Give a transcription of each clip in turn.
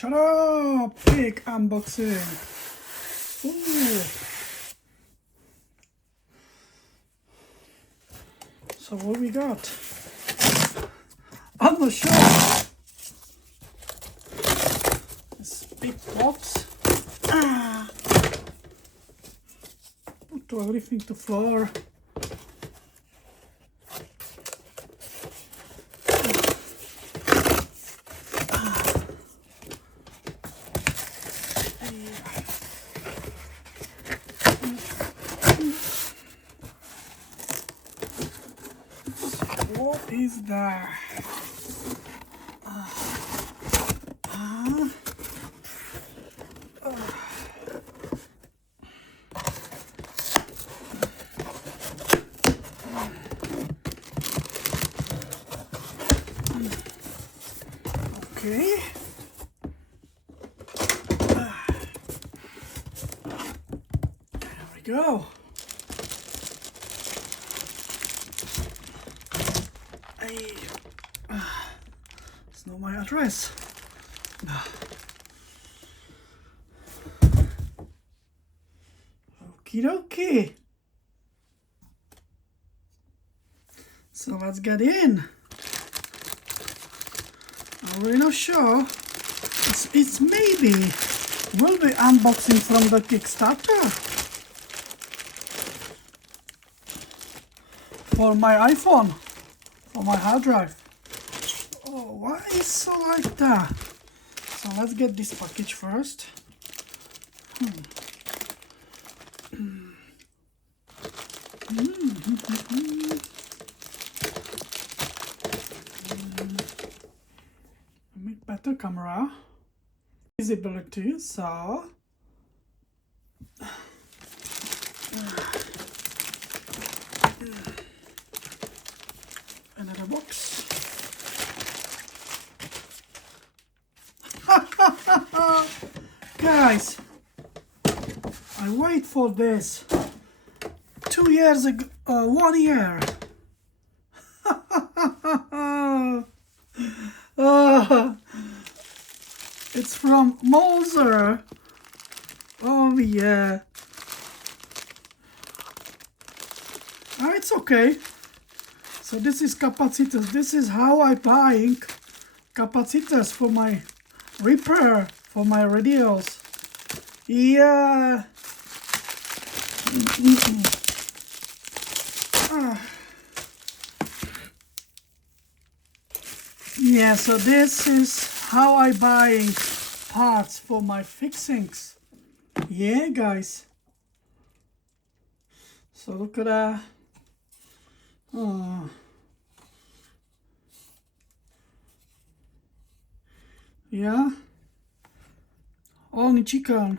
Shut up! Big unboxing. Ooh. So what we got? I'm not sure. This big box. Put everything to floor. What is that? Okay. There we go. It's not my address. Okie dokie. So let's get in. I'm really not sure. It's maybe will be unboxing from the Kickstarter for my iPhone, for my hard drive. Oh, why is so like that? So let's get this package first. Make better camera visibility. So another box. Guys, I wait for this 2 years ago, 1 year. It's from Moser. Oh yeah. Oh, it's okay. So this is capacitors. This is how I buying capacitors for my repair for my radios. Yeah. Yeah, so this is how I buying parts for my fixings. Yeah, guys. So look at that. Oh. Yeah. All Nichicon.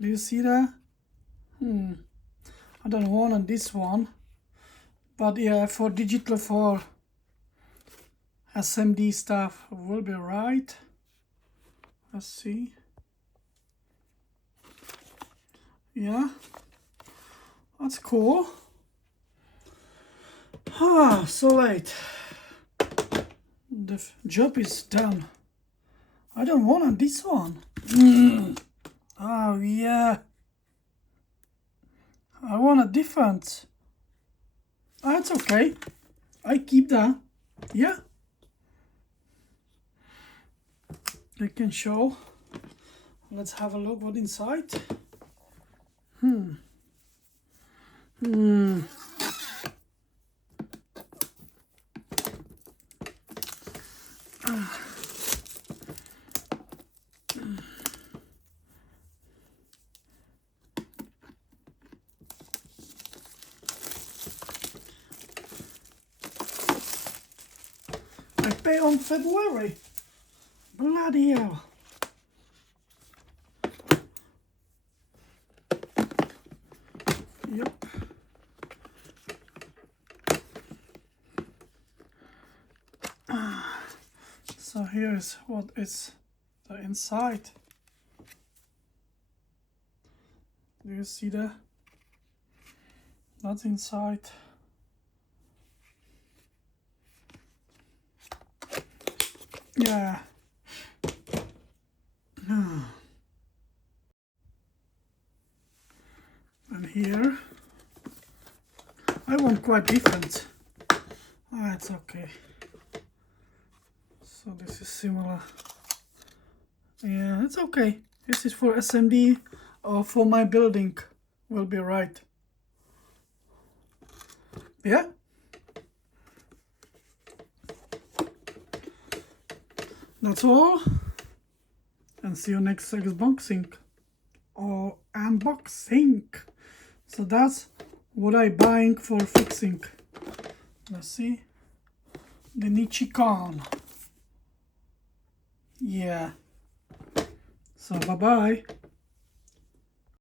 Do you see that? I don't want on this one. But yeah, for digital for SMD stuff will be right. Let's see. Yeah. That's cool. So late. The job is done. I don't want on this one. Oh yeah. I want a different. That's okay. I keep that. Yeah. I can show. Let's have a look what inside. I pay on February. Bloody hell. Yep. So here's what is the inside. Do you see that? That's inside. Yeah. that one quite different. Ah, it's okay. So this is similar. Yeah, it's okay. This is for SMD or for my building. Will be right. Yeah. That's all. And see you next unboxing. Or unboxing. So that's what I buying for fixing. Let's see. The Nichicon. Yeah. So bye bye.